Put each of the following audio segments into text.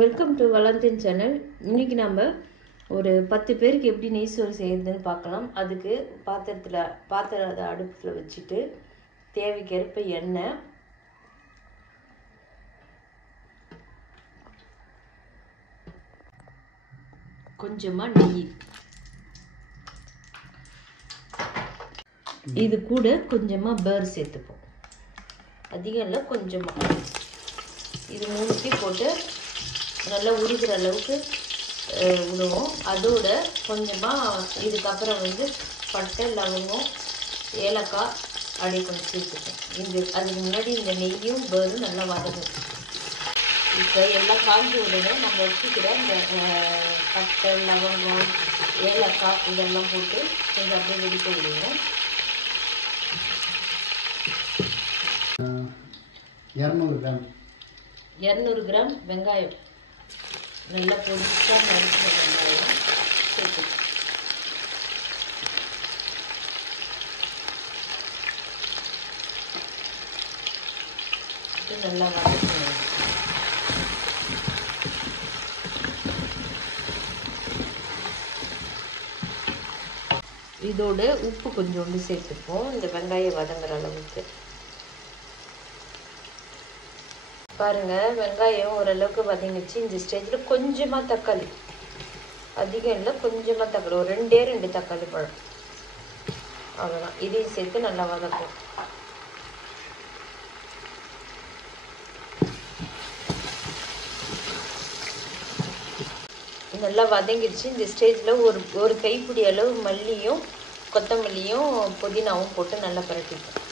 Welcome to வளந்தின் channel. இன்றைக்கி நம்ம ஒரு 10 பேருக்கு எப்படி நெய் சோறு செய்யறதுன்னு பார்க்கலாம். அதுக்கு பாத்திரத்தை அடுப்பில் வச்சுட்டு தேவைக்கேற்ப எண்ணெய், கொஞ்சமாக நெய், இது கூட கொஞ்சமாக பேர் சேர்த்துப்போம். அதிகம் இல்லை, கொஞ்சமாக. இது மூணுத்தையும் போட்டு நல்லா உருகிற அளவுக்கு விடுவோம். அதோட கொஞ்சமாக இதுக்கப்புறம் பட்டை, லவங்கம், ஏலக்காய் அப்படியே கொஞ்சம் சேர்த்துப்போம். அதுக்கு முன்னாடி இந்த நெய்யும் பேரும் நல்லா வதங்கும். இப்போ எல்லாம் காஞ்சி உடனே நம்ம வச்சுக்கிற இந்த பட்டை, லவங்கம், ஏலக்காய் இதெல்லாம் போட்டு கொஞ்சம் அப்படியே வெடிக்க விடுவோம். 200 கிராம் வெங்காயம், நல்லா பொடிசாக நறுக்கிற வெங்காயம் சேர்த்து நல்லா வதக்கணும். இதோட உப்பு கொஞ்சோண்டு சேர்த்துப்போம், இந்த வெங்காயம் வதங்குற அளவுக்கு. பாருங்கள், வெங்காயம் ஓரளவுக்கு வதங்கிச்சு. இந்த ஸ்டேஜில் கொஞ்சமாக தக்காளி, அதிகம் இல்லை, கொஞ்சமாக தக்காளி, ஒரு 2 தக்காளி பழம், அவ்வளோதான். இதையும் சேர்த்து நல்லா வதக்கும். நல்லா வதங்கிடுச்சு. இந்த ஸ்டேஜில் ஒரு கைப்பிடி அளவு மல்லியும், கொத்தமல்லியும், புதினாவும் போட்டு நல்லா பரட்டிப்போம்.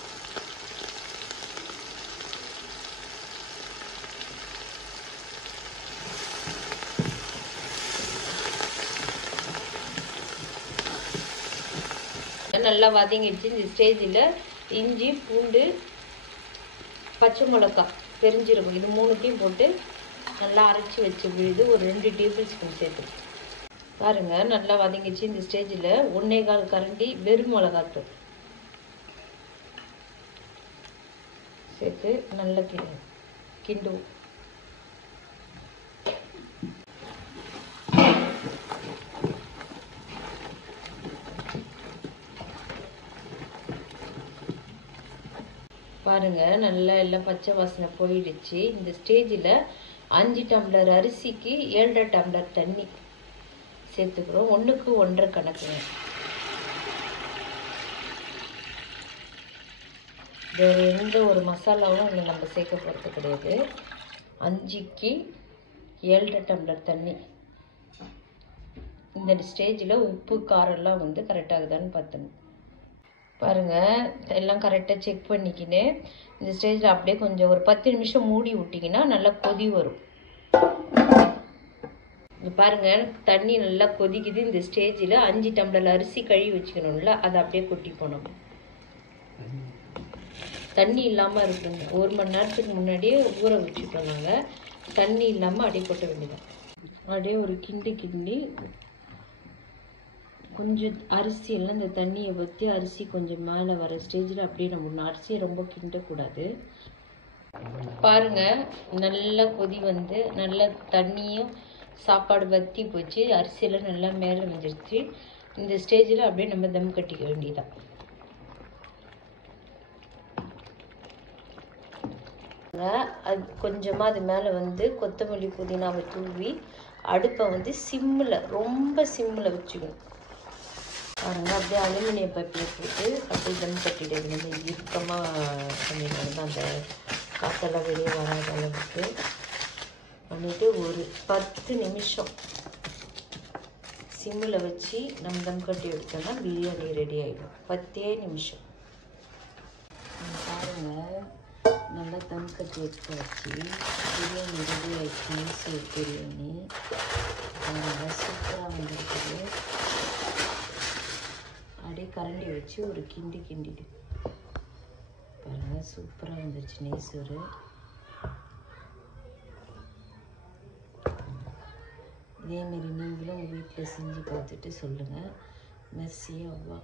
நல்லா வதங்கிடுச்சு. இந்த ஸ்டேஜில் இஞ்சி, பூண்டு, பச்சை மிளகாய், பெருஞ்சீரகம் இது மூணுத்தையும் போட்டு நல்லா அரைச்சி வச்சு விழுது ஒரு 2 டேபிள் ஸ்பூன் சேர்த்து பாருங்கள். நல்லா வதங்கிடுச்சு. இந்த ஸ்டேஜில் 1/4 கரண்டி வெறும் மிளகாத்தூள் சேர்த்து நல்லா கிண்டுவோம். பாருங்கள், நல்லா எல்லாம் பச்சை வாசனை போயிடுச்சு. இந்த ஸ்டேஜில் 5 டம்ளர் அரிசிக்கு 7.5 டம்ளர் தண்ணி சேர்த்துக்கிறோம். 1க்கு 1.5 கணக்குங்க. வேறு எந்த ஒரு மசாலாவும் இதில் நம்ம சேர்க்க போகிறது கிடையாது. 5க்கு 7.5 டம்ளர் தண்ணி. இந்த ஸ்டேஜில் உப்பு காரெல்லாம் கரெக்டாகுதான்னு பார்த்துங்க. பாருங்கள், எல்லாம் கரெக்டாக செக் பண்ணிக்கின்னு இந்த ஸ்டேஜில் அப்படியே கொஞ்சம் ஒரு 10 நிமிஷம் மூடி விட்டிங்கன்னா நல்லா கொதி வரும். பாருங்கள், தண்ணி நல்லா கொதிக்குது. இந்த ஸ்டேஜில் 5 டம்ளர் அரிசி கழுவி வச்சுக்கணும்ல, அதை அப்படியே கொட்டி போனோம். தண்ணி இல்லாமல் இருக்குங்க. 1 மணி நேரத்துக்கு முன்னாடியே ஊற வச்சுட்டோம் நாங்கள். தண்ணி இல்லாமல் அப்படியே கொட்ட வேண்டியதான். அப்படியே ஒரு கிண்டி கொஞ்சம் அரிசியெல்லாம் இந்த தண்ணியை ஊற்றி அரிசி கொஞ்சம் மேலே வர ஸ்டேஜில் அப்படியே நம்ம அரிசியை ரொம்ப கிண்டக்கூடாது. பாருங்கள், நல்லா கொதி நல்லா தண்ணியும் சாப்பாடு வற்றி போச்சு. அரிசியெல்லாம் நல்லா மேலே வந்துடுச்சு. இந்த ஸ்டேஜில் அப்படியே நம்ம தம் கட்டிக்க வேண்டியதான். அது கொஞ்சமாக அது மேலே கொத்தமல்லி, புதினாவை தூவி அடுப்பை சிம்மில், ரொம்ப சிம்மில் வச்சுக்கணும். பாருங்கள், அப்படியே அலுமினிய பைப்பில் போட்டு அப்படியே தம் கட்டிடுங்க. இறுக்கமாக பண்ணிடுறது, அந்த காற்றெல்லாம் வெளியே வராத அளவுக்கு பண்ணிவிட்டு ஒரு 10 நிமிஷம் சிம்மில் வச்சு நம்ம தம் கட்டி எடுத்தோம்னா பிரியாணி ரெடி ஆகிடும். 10 நிமிஷம். பாருங்கள், நல்லா தம் கட்டி எடுத்தாச்சு. பிரியாணி ரெடி ஆகிடுச்சு. நெய் பிரியாணி நல்லா சூப்பராக வந்துருக்குது. அப்படியே கரண்டி வச்சு ஒரு கிண்டிடு. பாருங்கள், சூப்பராக வந்துருச்சு நெய் சோறு. இதேமாரி நீங்களும் உங்கள் வீட்டில் செஞ்சு பார்த்துட்டு சொல்லுங்கள். மெர்சி. அவ்வளோ.